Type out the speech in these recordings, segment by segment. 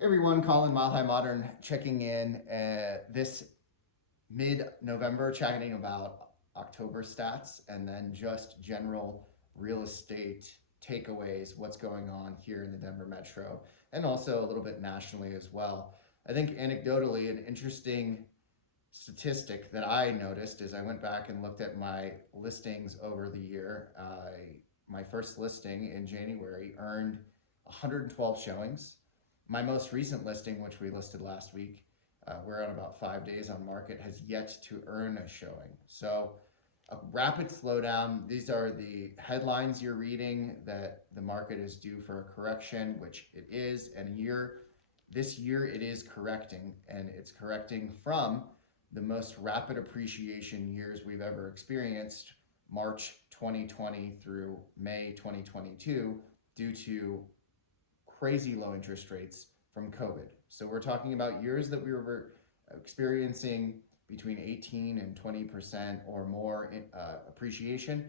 Hey everyone, Colin Mile High Modern checking in this mid-November, chatting about October stats and then just general real estate takeaways, what's going on here in the Denver Metro, and also a little bit nationally as well. I think anecdotally, an interesting statistic that I noticed is I went back and looked at my listings over the year. My first listing in January earned 112 showings. My most recent listing, which we listed last week, we're on about 5 days on market, has yet to earn a showing. So a rapid slowdown. These are the headlines you're reading that the market is due for a correction, which it is. And this year it is correcting, and it's correcting from the most rapid appreciation years we've ever experienced, March 2020 through May 2022, due to crazy low interest rates from COVID. So we're talking about years that we were experiencing between 18 and 20% or more appreciation.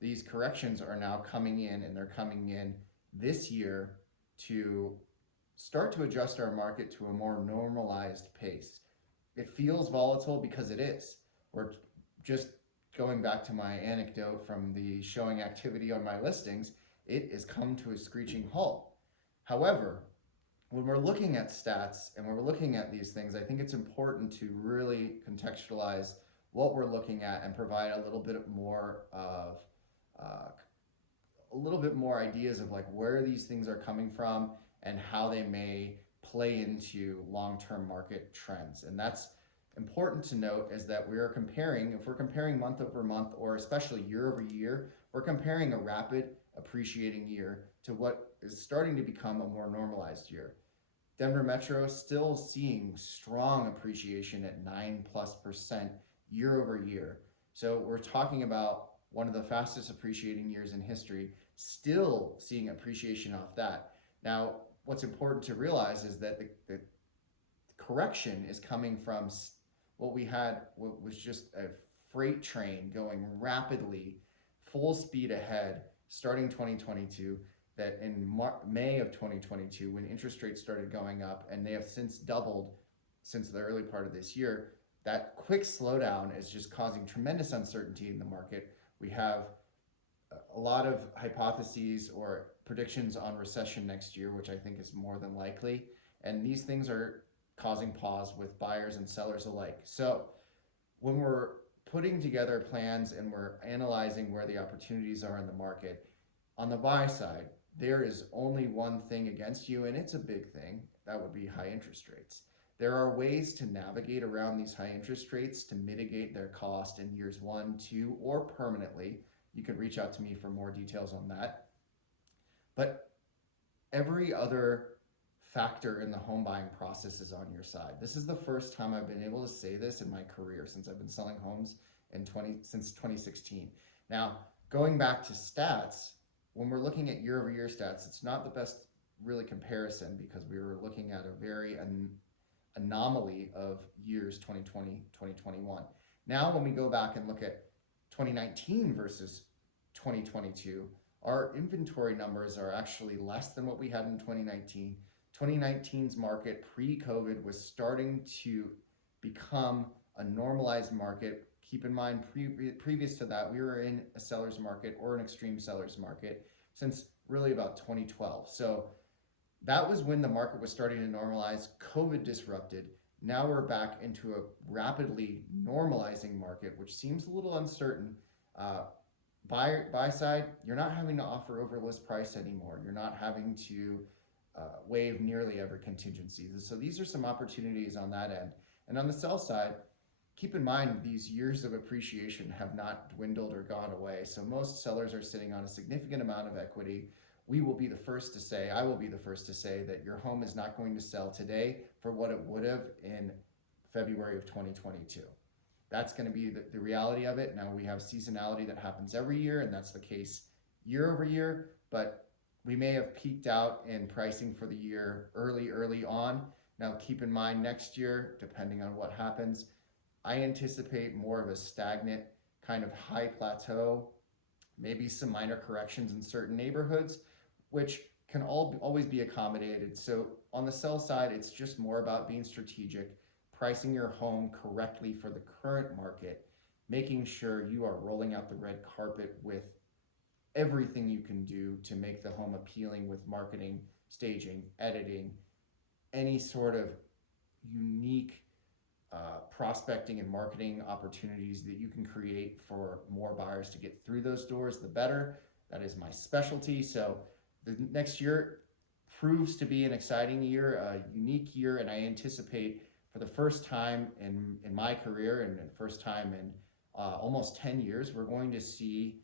These corrections are now coming in, and they're coming in this year to start to adjust our market to a more normalized pace. It feels volatile because it is. We're just going back to my anecdote from the showing activity on my listings, it has come to a screeching halt. However, when we're looking at stats and when we're looking at these things, I think it's important to really contextualize what we're looking at and provide a little bit more of ideas of like where these things are coming from and how they may play into long-term market trends. And that's important to note, is that we are comparing, if we're comparing month over month or especially year over year, we're comparing a rapid appreciating year to what is starting to become a more normalized year. Denver Metro still seeing strong appreciation at 9+% year over year. So we're talking about one of the fastest appreciating years in history, still seeing appreciation off that. Now, what's important to realize is that the correction is coming from what was just a freight train going rapidly, full speed ahead, starting 2022, that in May of 2022, when interest rates started going up, and they have since doubled since the early part of this year, that quick slowdown is just causing tremendous uncertainty in the market. We have a lot of hypotheses or predictions on recession next year, which I think is more than likely. And these things are causing pause with buyers and sellers alike. So when we're putting together plans and we're analyzing where the opportunities are in the market, on the buy side, there is only one thing against you, and it's a big thing. That would be high interest rates. There are ways to navigate around these high interest rates to mitigate their cost in years 1, 2, or permanently. You can reach out to me for more details on that. But every other factor in the home buying process is on your side. This is the first time I've been able to say this in my career since I've been selling homes since 2016. Now, going back to stats, when we're looking at year over year stats, it's not the best really comparison because we were looking at a very anomaly of years 2020, 2021. Now, when we go back and look at 2019 versus 2022, our inventory numbers are actually less than what we had in 2019. 2019's market pre-COVID was starting to become a normalized market. Keep in mind, previous to that, we were in a seller's market or an extreme seller's market since really about 2012. So that was when the market was starting to normalize. COVID disrupted. Now we're back into a rapidly normalizing market, which seems a little uncertain. Buy side, you're not having to offer over list price anymore. You're not having to waive nearly every contingency. So these are some opportunities on that end. And on the sell side, keep in mind these years of appreciation have not dwindled or gone away. So most sellers are sitting on a significant amount of equity. I will be the first to say that your home is not going to sell today for what it would have in February of 2022. That's going to be the reality of it. Now, we have seasonality that happens every year, and that's the case year over year, but we may have peaked out in pricing for the year early on. Now, keep in mind next year, depending on what happens, I anticipate more of a stagnant kind of high plateau, maybe some minor corrections in certain neighborhoods, which can always be accommodated. So on the sell side, it's just more about being strategic, pricing your home correctly for the current market, making sure you are rolling out the red carpet with everything you can do to make the home appealing with marketing, staging, editing, any sort of unique prospecting and marketing opportunities that you can create for more buyers to get through those doors, the better. That is my specialty. So the next year proves to be an exciting year, a unique year, and I anticipate for the first time in my career and the first time in almost 10 years, we're going to see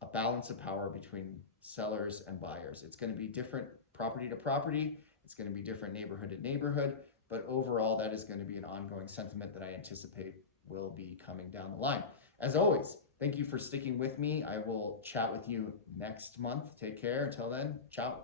a balance of power between sellers and buyers. It's going to be different property to property. It's going to be different neighborhood to neighborhood. But overall, that is going to be an ongoing sentiment that I anticipate will be coming down the line. As always, thank you for sticking with me. I will chat with you next month. Take care. Until then, ciao.